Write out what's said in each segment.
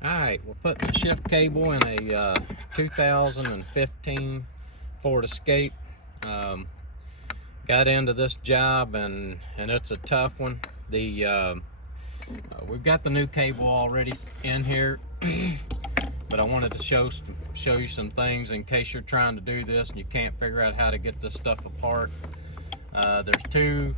Alright, we're putting a shift cable in a 2015 Ford Escape. Got into this job and it's a tough one. We've got the new cable already in here, but I wanted to show you some things in case you're trying to do this and you can't figure out how to get this stuff apart. There's two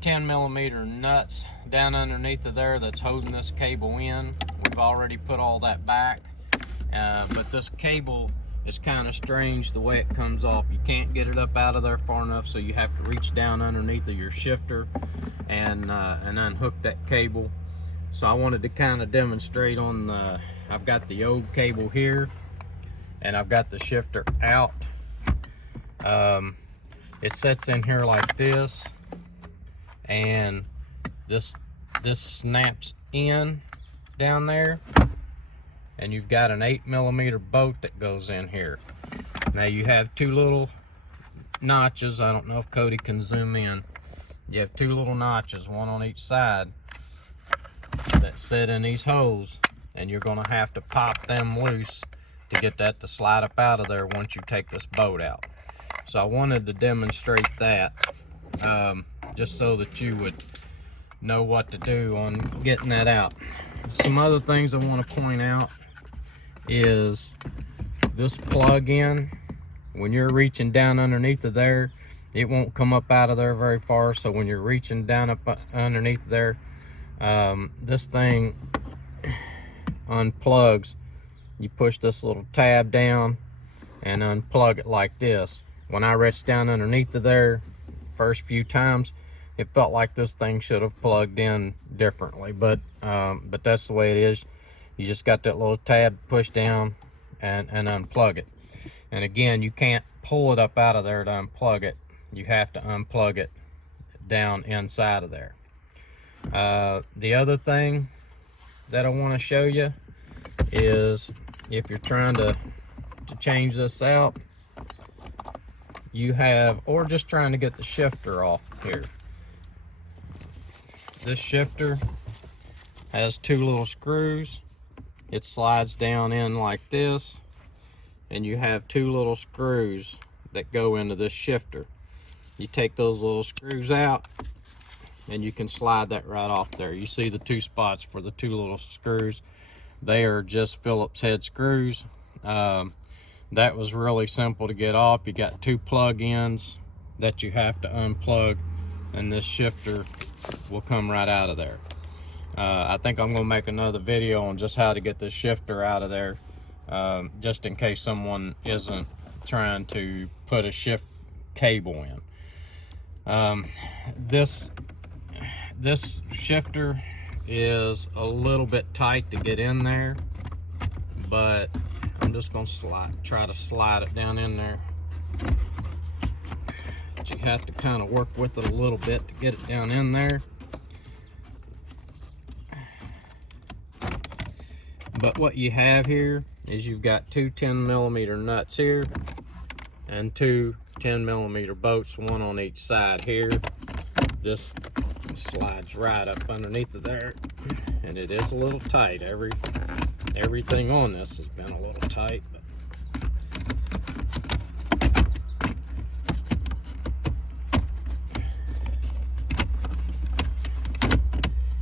10mm nuts down underneath of there that's holding this cable in. We've already put all that back, but this cable is kind of strange the way it comes off. You can't get it up out of there far enough, so you have to reach down underneath of your shifter and unhook that cable. So I wanted to kind of demonstrate on the, I've got the old cable here and I've got the shifter out. It sits in here like this, and this snaps in down there, and you've got an 8mm bolt that goes in here. Now you have two little notches. I don't know if Cody can zoom in. You have two little notches, one on each side, that sit in these holes, and you're going to have to pop them loose to get that to slide up out of there once you take this bolt out. So I wanted to demonstrate that, just so that you would know what to do on getting that out. Some other things I want to point out is this plug-in. When you're reaching down underneath of there, it won't come up out of there very far. So when you're reaching down up underneath there, this thing unplugs. You push this little tab down and unplug it like this. When I reached down underneath of there first few times, it felt like this thing should have plugged in differently, but that's the way it is. You just got that little tab push down and unplug it. And again, you can't pull it up out of there to unplug it. You have to unplug it down inside of there. The other thing that I want to show you is if you're trying to change this out, you have, or just trying to get the shifter off here. This shifter has two little screws. It slides down in like this, and you have two little screws that go into this shifter. You take those little screws out and you can slide that right off there. You see the two spots for the two little screws. They are just Phillips head screws. That was really simple to get off. You got two plug-ins that you have to unplug, and this shifter will come right out of there. I think I'm gonna make another video on just how to get this shifter out of there, just in case someone isn't trying to put a shift cable in. This shifter is a little bit tight to get in there, but I'm just gonna try to slide it down in there. But you have to kind of work with it a little bit to get it down in there. But what you have here is you've got two 10mm nuts here and two 10mm bolts, one on each side here. This slides right up underneath of there, and it is a little tight. Everything on this has been a little tight,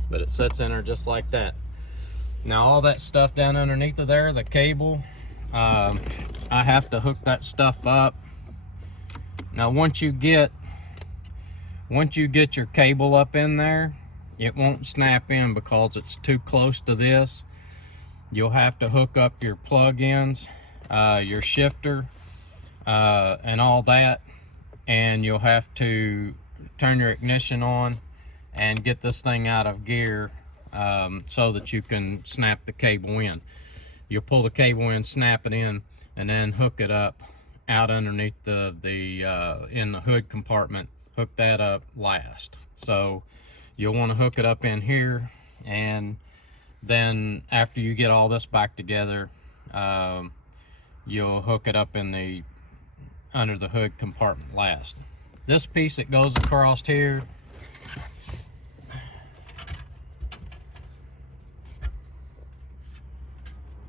but it sits in there just like that. Now all that stuff down underneath of there, the cable, I have to hook that stuff up. Now once you get your cable up in there, it won't snap in because it's too close to this. You'll have to hook up your plug-ins, your shifter, and all that, and you'll have to turn your ignition on and get this thing out of gear, so that you can snap the cable in. You'll pull the cable in, snap it in, and then hook it up out underneath in the hood compartment. Hook that up last. So you'll want to hook it up in here, and then after you get all this back together, you'll hook it up in under the hood compartment last. This piece that goes across here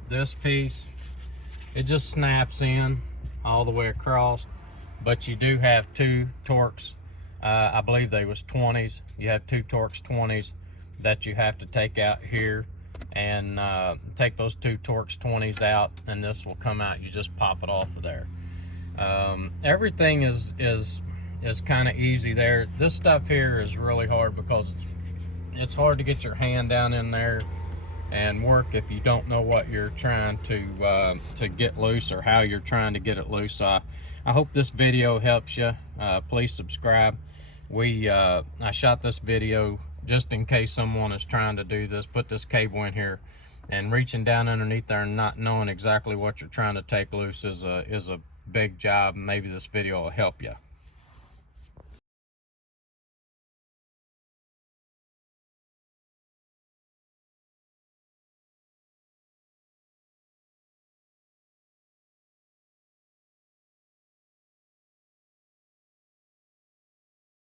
this piece, it just snaps in all the way across, but you do have two Torx. I believe they was 20s. You have two Torx 20s that you have to take out here, and take those two Torx 20s out, and this will come out. You just pop it off of there. Everything is kind of easy there. This stuff here is really hard because it's hard to get your hand down in there and work if you don't know what you're trying to get loose, or how you're trying to get it loose. I hope this video helps you. Please subscribe. I shot this video just in case someone is trying to do this, put this cable in here, and reaching down underneath there and not knowing exactly what you're trying to take loose is a big job. Maybe this video will help you.